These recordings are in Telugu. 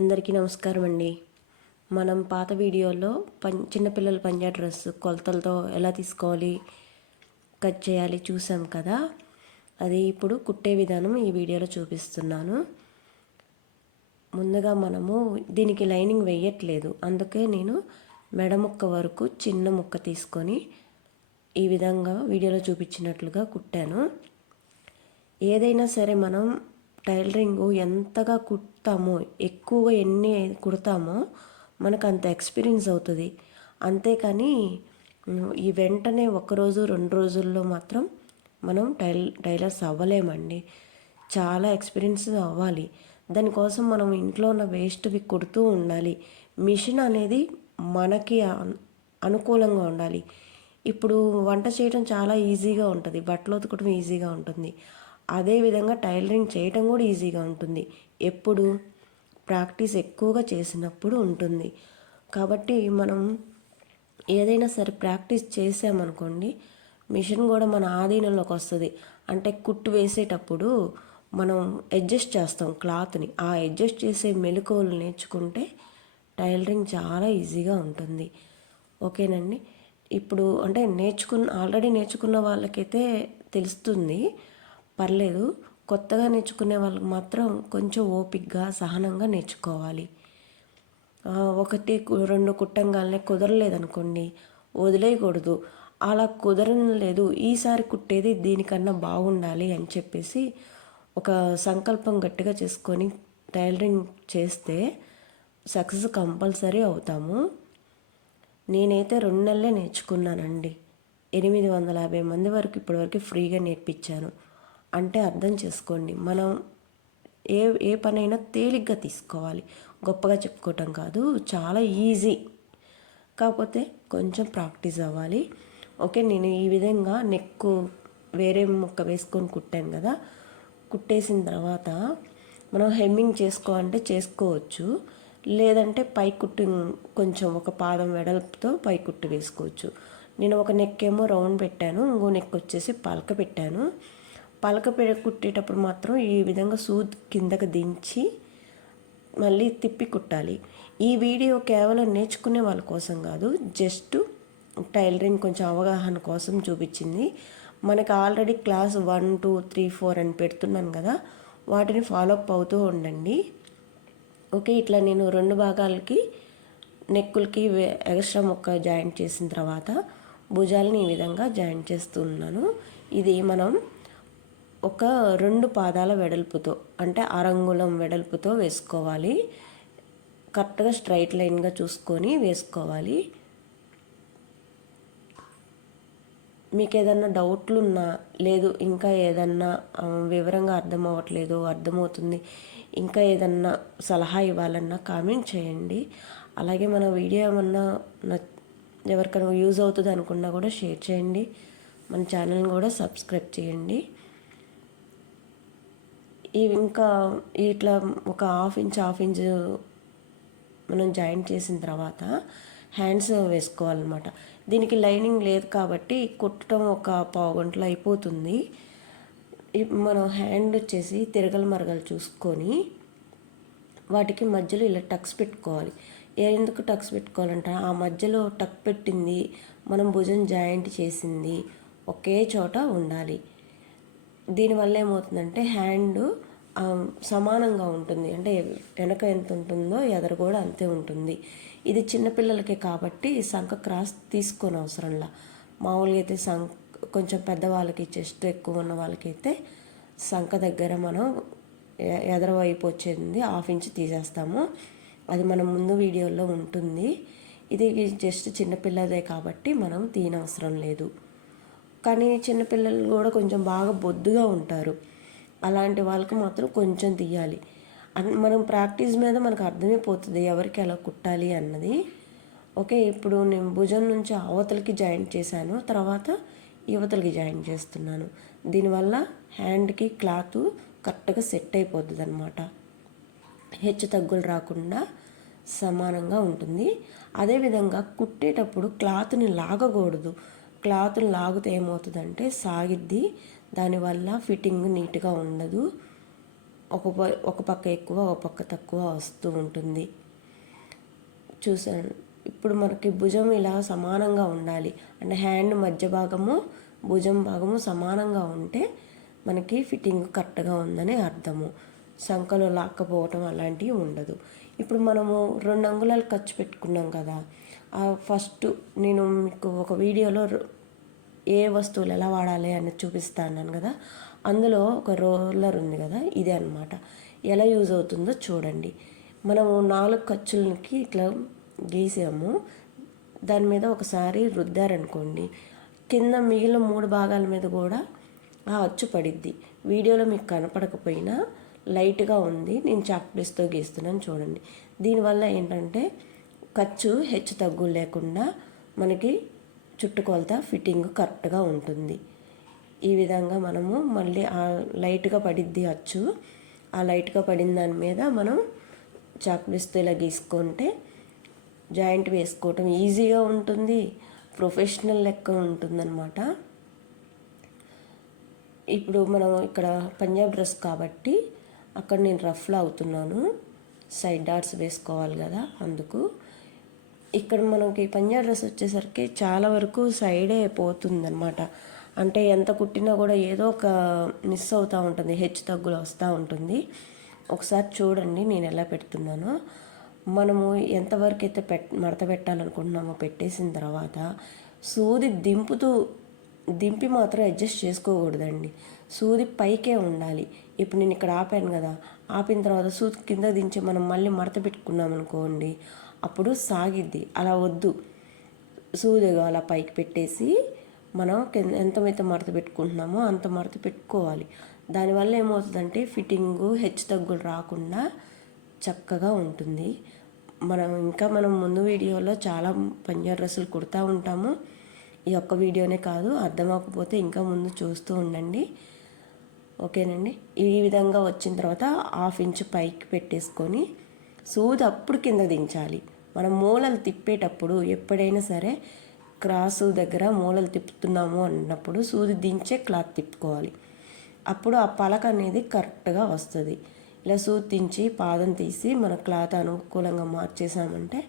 అందరికీ నమస్కారం అండి. మనం పాత వీడియోలో పం చిన్నపిల్లల పంజా డ్రెస్ కొలతలతో ఎలా తీసుకోవాలి కట్ చేయాలి చూసాం కదా. అది ఇప్పుడు కుట్టే విధానం ఈ వీడియోలో చూపిస్తున్నాను. ముందుగా మనము దీనికి లైనింగ్ వేయట్లేదు. అందుకే నేను మెడ ముక్క వరకు చిన్న ముక్క తీసుకొని ఈ విధంగా వీడియోలో చూపించినట్లుగా కుట్టాను. ఏదైనా సరే మనం టైలరింగ్ ఎంతగా కుడతామో ఎక్కువగా ఎన్ని కుడతామో మనకు అంత ఎక్స్పీరియన్స్ అవుతుంది. అంతేకాని ఈ వెంటనే ఒకరోజు రెండు రోజుల్లో మాత్రం మనం టైల్ టైలర్స్ అవ్వలేమండి. చాలా ఎక్స్పీరియన్స్ అవ్వాలి. దానికోసం మనం ఇంట్లో ఉన్న వేస్ట్వి కుడుతూ ఉండాలి. మిషన్ అనేది మనకి అనుకూలంగా ఉండాలి. ఇప్పుడు వంట చేయడం చాలా ఈజీగా ఉంటుంది. బట్టలు ఉతకడం ఈజీగా ఉంటుంది. అదేవిధంగా టైలరింగ్ చేయటం కూడా ఈజీగా ఉంటుంది. ఎప్పుడు? ప్రాక్టీస్ ఎక్కువగా చేసినప్పుడు ఉంటుంది. కాబట్టి మనం ఏదైనా సరే ప్రాక్టీస్ చేసామనుకోండి మిషన్ కూడా మన ఆధీనంలోకి వస్తుంది. అంటే కుట్టు వేసేటప్పుడు మనం అడ్జస్ట్ చేస్తాం క్లాత్ని. ఆ అడ్జస్ట్ చేసే మెలకువలు నేర్చుకుంటే టైలరింగ్ చాలా ఈజీగా ఉంటుంది. ఓకేనండి? ఇప్పుడు అంటే నేర్చుకున్న ఆల్రెడీ నేర్చుకున్న వాళ్ళకైతే తెలుస్తుంది. పర్లేదు కొత్తగా నేర్చుకునే వాళ్ళకి మాత్రం కొంచెం ఓపిక్గా సహనంగా నేర్చుకోవాలి. ఒకటి రెండు కుట్టంగానే కుదరలేదనుకోండి వదిలేయకూడదు. అలా కుదరలేదు ఈసారి కుట్టేది దీనికన్నా బాగుండాలి అని చెప్పేసి ఒక సంకల్పం గట్టిగా చేసుకొని టైలరింగ్ చేస్తే సక్సెస్ కంపల్సరీ అవుతాము. నేనైతే రెండు నెలలే నేర్చుకున్నానండి. ఎనిమిది వందల యాభై మంది వరకు ఇప్పటివరకు ఫ్రీగా నేర్పించాను. అంటే అర్థం చేసుకోండి. మనం ఏ ఏ పనైనా తేలిగ్గా తీసుకోవాలి. గొప్పగా చెప్పుకోవటం కాదు. చాలా ఈజీ. కాకపోతే కొంచెం ప్రాక్టీస్ అవ్వాలి. ఓకే నేను ఈ విధంగా నెక్ వేరే మొక్క వేసుకొని కుట్టాను కదా. కుట్టేసిన తర్వాత మనం హెమ్మింగ్ చేసుకోవాలంటే చేసుకోవచ్చు. లేదంటే పై కుట్టు కొంచెం ఒక పాదం వెడల్పుతో పై కుట్టు వేసుకోవచ్చు. నేను ఒక నెక్ ఏమో రౌండ్ పెట్టాను. ఇంకో నెక్ వచ్చేసి పలక పెట్టాను. పలక పిడ కుట్టేటప్పుడు మాత్రం ఈ విధంగా సూద్ కిందకు దించి మళ్ళీ తిప్పి కుట్టాలి. ఈ వీడియో కేవలం నేర్చుకునే వాళ్ళ కోసం కాదు జస్ట్ టైలరింగ్ కొంచెం అవగాహన కోసం చూపించింది. మనకు already class one two three four అని పెడుతున్నాను కదా వాటిని ఫాలోఅప్ అవుతూ ఉండండి. ఓకే ఇట్లా నేను రెండు భాగాలకి నెక్కులకి ఎగస్ట్రా మొక్క జాయింట్ చేసిన తర్వాత భుజాలని ఈ విధంగా జాయింట్ చేస్తున్నాను ఇది మనం ఒక రెండు పాదాల వెడల్పుతో అంటే అరంగుళం వెడల్పుతో వేసుకోవాలి. కరెక్ట్గా స్ట్రైట్ లైన్గా చూసుకొని వేసుకోవాలి. మీకు ఏదన్నా డౌట్లు ఉన్నా లేదు ఇంకా ఏదన్నా వివరంగా అర్థం అవ్వట్లేదు అర్థమవుతుంది ఇంకా ఏదన్నా సలహా ఇవ్వాలన్నా కామెంట్ చేయండి. అలాగే మన వీడియో ఏమన్నా ఎవరికైనా యూజ్ అవుతుంది అనుకున్నా కూడా షేర్ చేయండి. మన ఛానల్ని కూడా సబ్స్క్రైబ్ చేయండి. ఇవి ఇంకా ఇట్లా ఒక హాఫ్ ఇంచ్ హాఫ్ ఇంచ్ మనం జాయింట్ చేసిన తర్వాత హ్యాండ్స్ వేసుకోవాలన్నమాట. దీనికి లైనింగ్ లేదు కాబట్టి కుట్టడం ఒక పావు గంటలో అయిపోతుంది. మనం హ్యాండ్ వచ్చేసి తిరగల మరగలు చూసుకొని వాటికి మధ్యలో ఇలా టక్స్ పెట్టుకోవాలి. ఎందుకు టక్స్ పెట్టుకోవాలంటే ఆ మధ్యలో టక్ పెట్టింది మనం భుజం జాయింట్ చేసింది ఒకే చోట ఉండాలి. దీనివల్ల ఏమవుతుందంటే హ్యాండ్ సమానంగా ఉంటుంది. అంటే వెనక ఎంత ఉంటుందో ఎదరు కూడా అంతే ఉంటుంది. ఇది చిన్నపిల్లలకే కాబట్టి సంఖ క్రాస్ తీసుకొని అవసరంలా. మామూలుగా అయితే సం కొంచెం పెద్దవాళ్ళకి చెస్ట్ ఎక్కువ ఉన్న వాళ్ళకైతే సంఖ దగ్గర మనం ఎదరవైపు వచ్చేది హాఫ్ ఇంచ్ తీసేస్తాము. అది మనం ముందు వీడియోలో ఉంటుంది. ఇది జస్ట్ చిన్నపిల్లదే కాబట్టి మనం తీయనవసరం లేదు. కానీ చిన్నపిల్లలు కూడా కొంచెం బాగా బొద్దుగా ఉంటారు. అలాంటి వాళ్ళకి మాత్రం కొంచెం తీయాలి. మనం ప్రాక్టీస్ మీద మనకు అర్థమైపోతుంది ఎవరికి ఎలా కుట్టాలి అన్నది. ఓకే ఇప్పుడు నేను భుజం నుంచి అవతలకి జాయింట్ చేశాను తర్వాత యువతలకి జాయింట్ చేస్తున్నాను. దీనివల్ల హ్యాండ్కి క్లాత్ కరెక్ట్గా సెట్ అయిపోతుంది అనమాట హెచ్చు తగ్గులు రాకుండా సమానంగా ఉంటుంది. అదేవిధంగా కుట్టేటప్పుడు క్లాత్ని లాగకూడదు. క్లాత్ని లాగితే ఏమవుతుందంటే సాగిద్ది దానివల్ల ఫిట్టింగ్ నీట్గా ఉండదు. ఒక ప- ఒక పక్క ఎక్కువ ఒక పక్క తక్కువ వస్తూ ఉంటుంది. చూసాను ఇప్పుడు మనకి భుజం ఇలా సమానంగా ఉండాలి. అంటే హ్యాండ్ మధ్య భాగము భుజం భాగము సమానంగా ఉంటే మనకి ఫిట్టింగ్ కరెక్ట్గా ఉందని అర్థము. సంఖలో లాక్కపోవటం అలాంటివి ఉండదు. ఇప్పుడు మనము రెండు అంగుళాలు ఖర్చు పెట్టుకున్నాం కదా. ఫస్ట్ నేను మీకు ఒక వీడియోలో ఏ వస్తువులు ఎలా వాడాలి అని చూపిస్తాను కదా. అందులో ఒక రోలర్ ఉంది కదా ఇదే అన్నమాట. ఎలా యూజ్ అవుతుందో చూడండి. మనము నాలుగు ఖర్చులకి ఇట్లా గీసాము. దాని మీద ఒకసారి రుద్దారనుకోండి కింద మిగిలిన మూడు భాగాల మీద కూడా ఆ అచ్చు పడిద్ది. వీడియోలో మీకు కనపడకపోయినా లైట్గా ఉంది. నేను చాక్పీస్తో గీస్తున్నాను చూడండి. దీనివల్ల ఏంటంటే ఖర్చు హెచ్చు తగ్గు లేకుండా మనకి చుట్టుకొలత ఫిట్టింగ్ కరెక్ట్గా ఉంటుంది. ఈ విధంగా మనము మళ్ళీ ఆ లైట్గా పడిద్ది అచ్చు. ఆ లైట్గా పడిన దాని మీద మనం చాక్పీస్తో ఇలా గీసుకుంటే జాయింట్ వేసుకోవటం ఈజీగా ఉంటుంది. ప్రొఫెషనల్ లెక్క ఉంటుందన్నమాట. ఇప్పుడు మనం ఇక్కడ పంజాబ్ డ్రెస్ కాబట్టి అక్కడ నేను రఫ్లో అవుతున్నాను. సైడ్ డాట్స్ వేసుకోవాలి కదా అందుకు. ఇక్కడ మనకి పంజాబ్ డ్రెస్ వచ్చేసరికి చాలా వరకు సైడే పోతుందన్నమాట. అంటే ఎంత కుట్టినా కూడా ఏదో ఒక మిస్ అవుతూ ఉంటుంది హెచ్చు తగ్గులు వస్తూ ఉంటుంది. ఒకసారి చూడండి నేను ఎలా పెడుతున్నానో. మనము ఎంతవరకు అయితే పెట్ మడత పెట్టాలనుకుంటున్నామో పెట్టేసిన తర్వాత సూది దింపుతూ దింపి మాత్రం అడ్జస్ట్ చేసుకోకూడదండి. సూది పైకే ఉండాలి. ఇప్పుడు నేను ఇక్కడ ఆపాను కదా ఆపిన తర్వాత సూత్ కింద దించి మనం మళ్ళీ మడత పెట్టుకున్నాం అనుకోండి అప్పుడు సాగిద్ది. అలా వద్దు. సూదిగా అలా పైకి పెట్టేసి మనం కింద ఎంతమైతే మడత పెట్టుకుంటున్నామో అంత మడత పెట్టుకోవాలి. దానివల్ల ఏమవుతుందంటే ఫిట్టింగు హెచ్చు తగ్గులు రాకుండా చక్కగా ఉంటుంది. మనం ఇంకా మనం ముందు వీడియోలో చాలా పంజాబ్ డ్రెస్సులు కుడతా ఉంటాము. ఈ ఒక్క వీడియోనే కాదు అర్థం అవ్వకపోతే ఇంకా ముందు చూస్తూ ఉండండి. ఓకేనండి? ఈ విధంగా వచ్చిన తర్వాత హాఫ్ ఇంచ్ పైకి పెట్టేసుకొని సూది అప్పుడు కింద దించాలి. మనం మూలలు తిప్పేటప్పుడు ఎప్పుడైనా సరే క్రాసు దగ్గర మూలలు తిప్పుతున్నాము అన్నప్పుడు సూది దించే క్లాత్ తిప్పుకోవాలి. అప్పుడు ఆ పలక అనేది కరెక్ట్గా వస్తుంది. ఇలా సూది దించి పాదం తీసి మన క్లాత్ అనుకూలంగా మార్చేసామంటే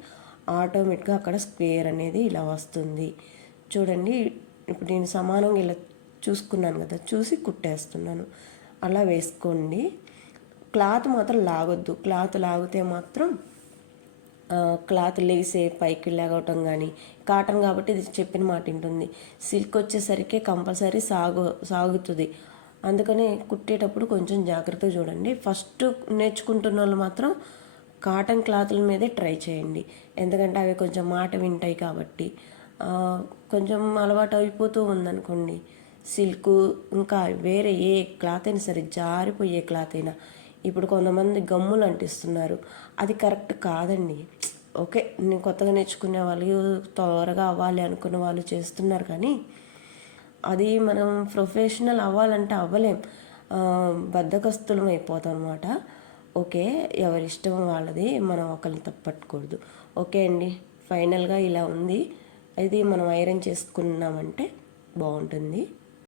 ఆటోమేటిక్గా అక్కడ స్క్వేర్ అనేది ఇలా వస్తుంది. చూడండి ఇప్పుడు నేను సమానంగా ఇలా చూసుకున్నాను కదా చూసి కుట్టేస్తున్నాను. అలా వేసుకోండి. క్లాత్ మాత్రం లాగొద్దు. క్లాత్ లాగితే మాత్రం క్లాత్ లేసే పైకి లాగవటం కానీ కాటన్ కాబట్టి ఇది చెప్పిన మాట ఉంటుంది సిల్క్ వచ్చేసరికి కంపల్సరీ సాగు సాగుతుంది. అందుకని కుట్టేటప్పుడు కొంచెం జాగ్రత్తగా చూడండి. ఫస్ట్ నేర్చుకుంటున్న వాళ్ళు మాత్రం కాటన్ క్లాతుల మీదే ట్రై చేయండి. ఎందుకంటే అవి కొంచెం మాట వింటాయి కాబట్టి. కొంచెం అలవాటు అయిపోతూ ఉందనుకోండి. సిల్క్ ఇంకా వేరే ఏ క్లాత్ అయినా సరే జారిపోయే క్లాత్ అయినా ఇప్పుడు కొంతమంది గమ్ములు అంటిస్తున్నారు. అది కరెక్ట్ కాదండి. ఓకే నేను కొత్తగా నేర్చుకునే వాళ్ళు త్వరగా అవ్వాలి అనుకున్న వాళ్ళు చేస్తున్నారు కానీ అది మనం ప్రొఫెషనల్ అవ్వాలంటే అవ్వలేం. బద్ధకస్తులం అయిపోతాం అనమాట ఓకే ఎవరి ఇష్టం వాళ్ళది మనం ఒకరిని తప్పట్టుకూడదు ఓకే అండి ఫైనల్గా ఇలా ఉంది. ఇది మనం ఐరన్ చేసుకున్నామంటే బాగుంటుంది.